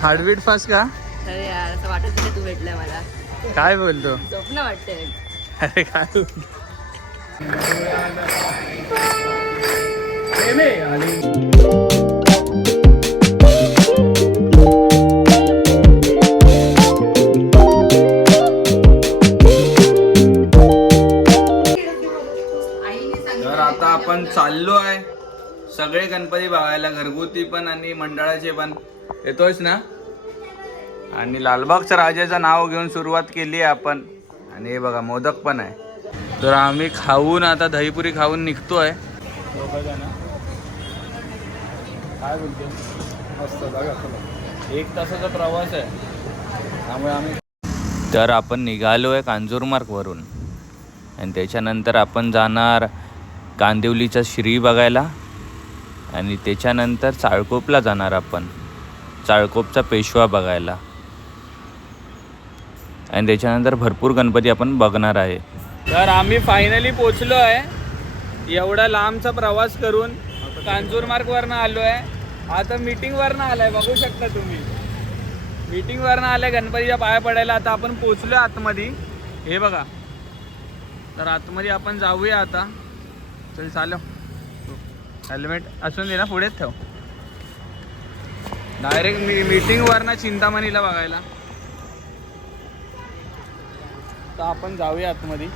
Heartbeat fast का? अरे यार असं वाटत नाही तू भेटलाय मला. काय बोलतो? स्वप्न वाटतंय. अरे काय बोलतो? तर आता आपण चाललो आहे सगळे गणपती बघायला, घरगुती पण आणि मंडळाचे पण. येतोयस ना? आणि लालबागच्या राजाचं नाव घेऊन सुरुवात केली आहे आपण. आणि हे बघा मोदक पण आहे. तर आम्ही खाऊन आता दहीपुरी खाऊन निघतोय. काय बोलतो? मस्त जागा, 1 तासाचा प्रवास आहे त्यामुळे आम्ही. तर आपण निघालो आहे कांजूरमार्गवरून आणि त्याच्यानंतर आपण जाणार कांदिवलीचा श्री बघायला आणि त्याच्यानंतर चाळकोपला जाणार आपण, चाळकोपचा पेशवा बघायला आणि त्याच्यानंतर भरपूर गणपती आपण बघणार आहे. तर आम्ही फायनली पोचलो आहे एवढा लांबचा प्रवास करून. कांजूरमार्गवरनं आलो आहे. आता मीटिंगवरनं आलो आहे, बघू शकता तुम्ही. मीटिंगवरनं आलं आहे गणपतीच्या पाया पडायला. आता आपण पोचलो आतमध्ये, हे बघा. तर आतमध्ये आपण जाऊया आता. चल चालो. हेल्मेट असून दे ना, पुढेच ठेव. डायरेक्ट मीटिंगवरनं चिंतामणीला बघायला. तर आपण जाऊया आतमध्ये.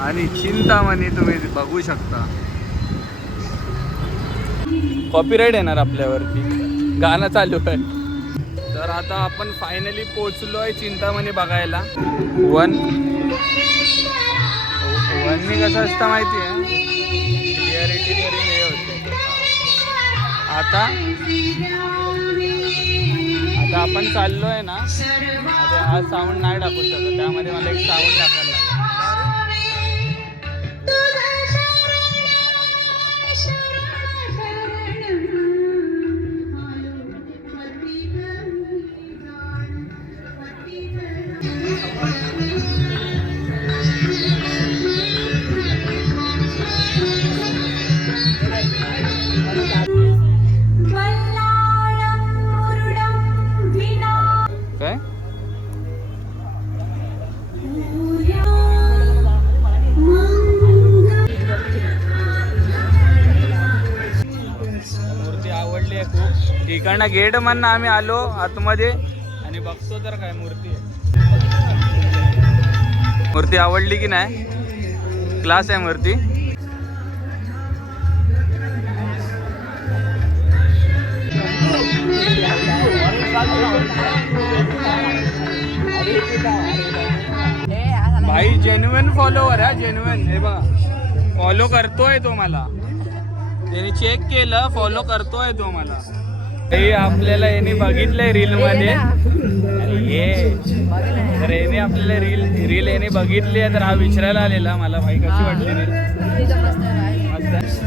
आणि चिंतामणी तुम्ही बघू शकता. कॉपीराइट येणार आपल्यावरती, गाणं चालू आहे. तर आता आपण फायनली पोचलो आहे चिंतामणी बघायला. वननी कसं असतं माहिती आहे, क्लिअरिटी तरी हे होते. आता आपण चाललो आहे ना, आता हा साऊंड नाही टाकू शकत, त्यामध्ये मला एक साऊंड टाकायला लागेल. काय मूर्ती आवडली आहे खूप. इकडनं गेट म्हणून आम्ही आलो आतमध्ये आणि बघतो तर काय मूर्ती आहे. मूर्ती आवडली की नाही? क्लास आहे मूर्ती. भाई जेन्युइन फॉलोवर आहे, जेन्युइन. हे बघा, फॉलो करतोय तो मला. त्याने चेक केलं, फॉलो करतोय तो मला. हे आपल्याला याने बघितलंय रील मध्ये. तर याने आपल्याला रील याने बघितली आहे, तर हा विचारायला आलेला मला, भाई कशी वाटली रील? मस्त.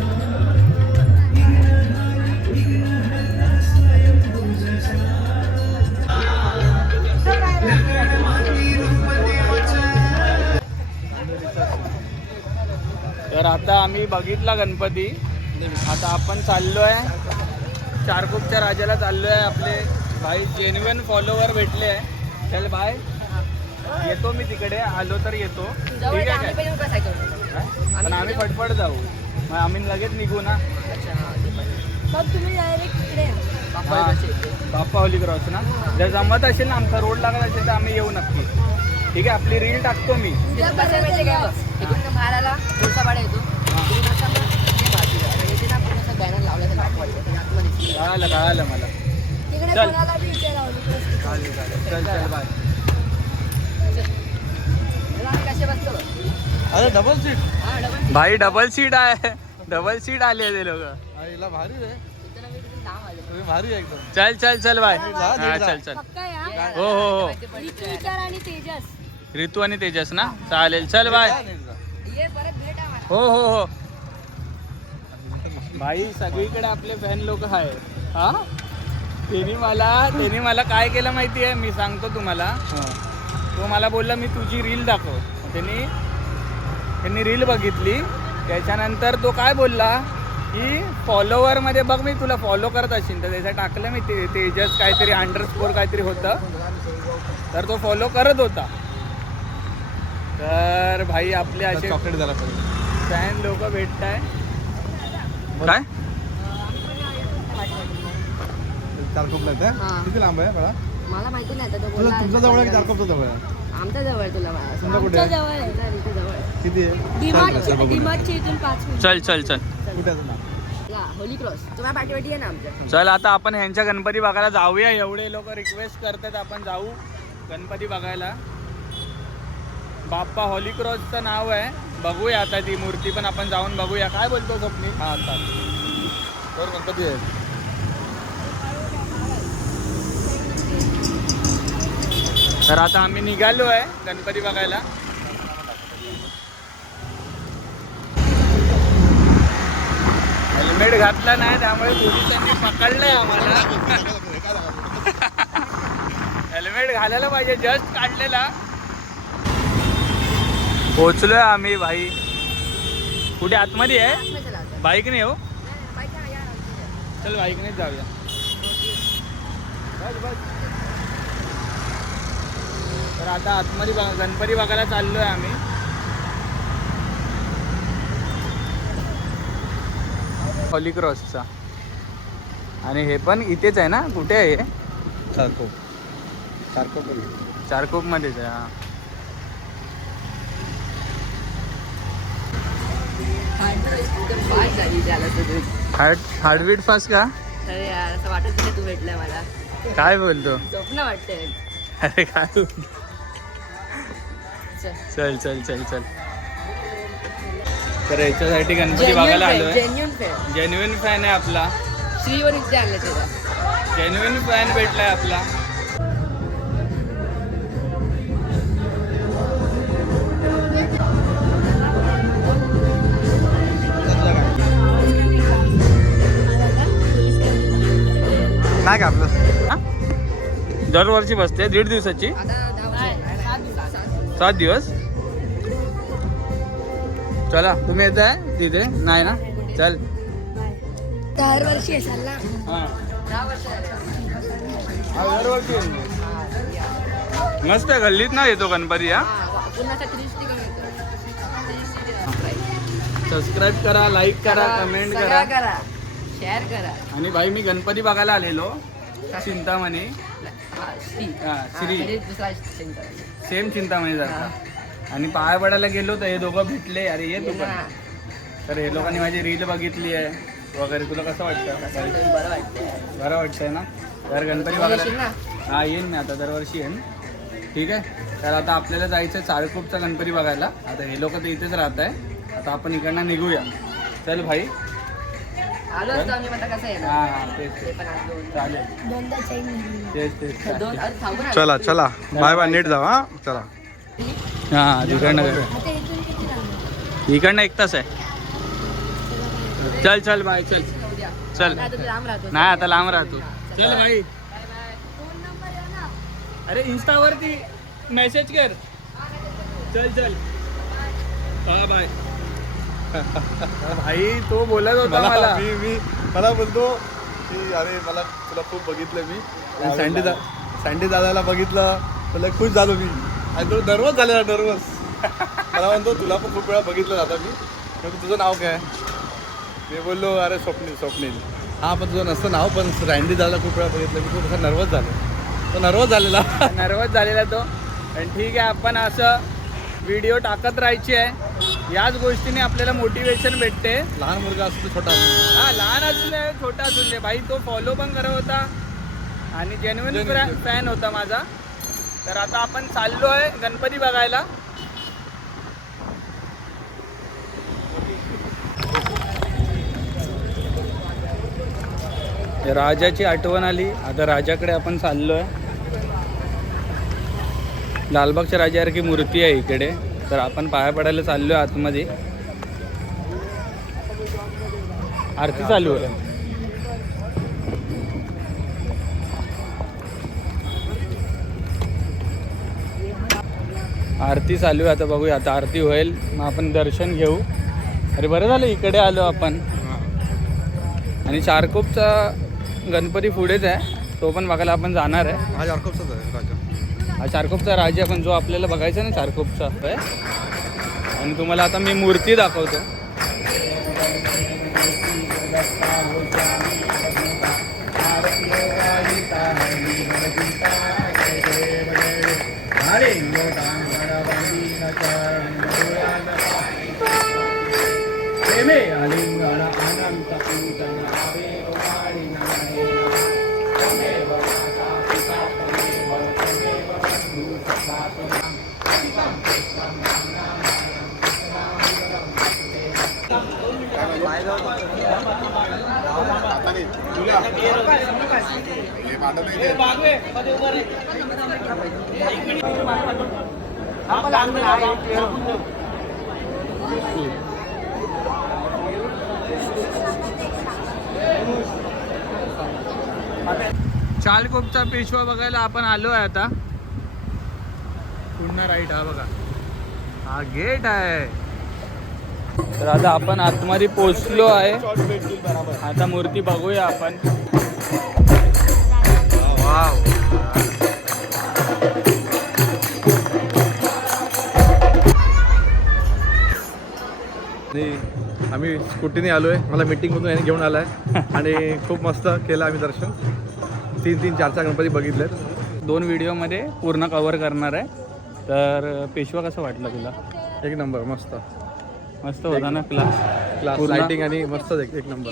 तर आता आम्ही बघितला गणपती. आता आपण चाललो आहे चारकोपच्या राजाला चाललो आहे. आपले भाई जेन्युइन फॉलोवर भेटले आहे. चल बाय, येतो मी तिकडे, आलो तर येतो. ठीक आहे काय? पण आम्ही फटफट जाऊ, मग आम्ही लगेच निघू ना. बाप्पावली क्रॉस ना. जर जमत असेल ना, आमचा रोड लागला असेल तर आम्ही येऊ नक्की. ठीक आहे, आपली रील टाकतो मी. कळालं मला. चल चल बाय. अरे डबल सीट भाई, डबल सीट आहे. डबल सीट आली आहे ते लोक. भारी आहे, भारी एकदम. चल चल चल बाय. हा चल चल. हो हो हो, ऋतू आणि तेजस ना. चालेल, चल बाय. हो हो हो भाई, सगळीकडे आपले फॅन लोक आहे. हा त्यांनी मला काय केलं माहिती आहे, मी सांगतो तुम्हाला. तो मला बोलला मी तुझी रील दाखव. त्यांनी रील बघितली. त्याच्यानंतर तो काय बोलला की फॉलोवरमध्ये बघ मी तुला फॉलो करत असेल, तर त्याचं टाकलं मी तेजस काहीतरी _ काहीतरी होतं, तर तो फॉलो करत होता. तर भाई आपले असे चॉकलेट झाला फॅन लोक भेटताय. काय चारकोपला हा. किती लांब आहे बघा? मला माहिती नाही आता तो तुझं बोलला. तुमच्या जवळ आहे की चारकोपच्या जवळ आहे? आमच्या जवळ तुला माहिती. तुमच्या कुठे आहे? जवळ आहे. इथे जवळ आहे. किती आहे? डीमार्टच्या इथून 5 मिनिट. चल कुठे आहे ना? होली क्रॉस तुम्हाला पाठीवाटी आहे ना आमच्या. चल आता आपण ह्यांच्या गणपती बघायला जाऊया. एवढे लोक रिक्वेस्ट करतात आपण जाऊ गणपती बघायला. बाप्पा हॉली क्रॉसचं नाव आहे. बघूया आता ती मूर्ती पण आपण जाऊन बघूया. काय बोलतो स्वप्नील? हा आता तर गणपती आहे. तर आता आम्ही निघालो आहे गणपती बघायला. हेल्मेट घातला नाही त्यामुळे पोलिसांनी पकडलंय आम्हाला. हेल्मेट घालायला पाहिजे. जस्ट काढलेला. पोचलोय आम्ही भाई. कुठे आतमध्ये आहे? बाईक नाही हो. चल बाईकनेच जाऊया. तर आता आतमध्ये गणपती बघायला चाललोय आम्ही. हॉली क्रॉसचा. आणि हे पण इथेच आहे ना? कुठे आहे हे? चारकोप मध्येच आहे. हा. हार्टबीट फास्ट का? अरे यार असं वाटत नाही तू भेटलाय मला. काय बोलतो? स्वप्न वाटतंय. अरे काय बोलतो? चल चल चल चल. तर याच्यासाठी गणपती बघायला आलोय. जेन्युइन फॅन आहे आपला. श्रीवर इथे आणलं तुला. जेन्युइन फॅन भेटलाय आपला. नाही का आपलं? दरवर्षी बसते 1.5 दिवसाची. आता 7 दिवस. चला तुम्ही येत आहे तिथे? नाही ना? चल. दरवर्षी असाल ना. हा 10 वर्ष दरवर्षी येईन. मस्त गल्लीत ना येतो गणपती. हा पुन्हा 30 सबस्क्राईब करा, लाईक करा, कमेंट करा. शेअर करा. आणि भाई मी गणपती बघायला आलेलो चिंतामणी. श्री सेम चिंतामणी जाता. आणि पाया पडायला गेलो तर हे दोघं भेटले. अरे ये तू पण. तर हे लोकांनी माझी रील बघितली आहे वगैरे. तुला कसं वाटतं? बरं वाटतंय ना? तर गणपती बघायला हा येईन मी आता. दरवर्षी येईन. ठीक आहे. तर आता आपल्याला जायचं चारकोपचा गणपती बघायला. आता हे लोक तर इथेच राहत आहे. आता आपण इकडनं निघूया. चल भाई. आलो असतो आम्ही. आता कसं आहे ना. हा तेच चालेल. तेच चला चला बाय बाय. नीट जावा. चला. हा तिकडनं इकडनं 1 तास आहे. चल चल बाय. चल चल. लांब राहतो. नाही आता लांब राहतो. चल भाई. अरे इंस्टावरती मेसेज कर. चल चल. हा बाय. भाई तो बोलत होता मला. मला बोलतो की अरे मला तुला खूप बघितलं मी. सँडी दादाला बघितलं तुला खुश झालो मी. आणि तो नर्वस झालेला. नर्वस. मला म्हणतो तुला पण खूप वेळा बघितलं जाता मी. तुझं नाव काय? मी बोललो अरे स्वप्नील. हा पण तुझं नसतं नाव. पण सँडी दादाला खूप वेळा बघितलं मी. तो तसा नर्वस झालो. तो नर्वस झालेला तो. आणि ठीक आहे आपण असं व्हिडिओ टाकत राहायची आहे. याच गोष्टीने आपल्याला मोटिवेशन भेटते. लहान मुलगा असतो छोटा. हा लहान असू दे छोटा असू दे भाई. तो फॉलो पण करत होता आणि जेन्युइन फॅन होता माझा. तर आता आपण चाललो आहे गणपती बघायला. राजाची आठवण आली. आता राजाकडे आपण चाललो आहे. लालबागच्या राजासारखी मूर्ती आहे इकडे. तर आपण पाया पडायला चाललो आहे आतमध्ये. आरती चालू आहे. आरती चालू आहे, आता बघूया आता आरती होईल मग आपण दर्शन घेऊ. अरे बरं झालं इकडे आलो आपण. आणि चारकोपचा गणपती पुढेच आहे, तो पण बघायला आपण जाणार आहे. हा चारकोपचाच आहे राजा. हा चारकोपचा राजा पण जो आपल्याला बघायचा ना चारकोपचा आहे. आणि तुम्हाला आता मी मूर्ती दाखवतो. चालकोपचा पेशवा बघायला आपण आलो आहे आता. पुन्हा राईट हा बघा, हा गेट आहे. तर आता आपण आतमध्ये पोचलो आहे. आता मूर्ती बघूया आपण. वाव. आणि आम्ही स्कूटीने आलोय, मला मीटिंगमधून याने घेऊन आलाय आणि खूप मस्त केलं आम्ही दर्शन. 3-3, 4-4 गणपती बघितलेत. 2 व्हिडिओमध्ये पूर्ण कव्हर करणार आहे. तर पेशवा कसं वाटलं तुला? एक नंबर, मस्त मस्त होता ना क्लास. क्लास, पूर्ण- लाइटिंग आणि मस्त एक नंबर.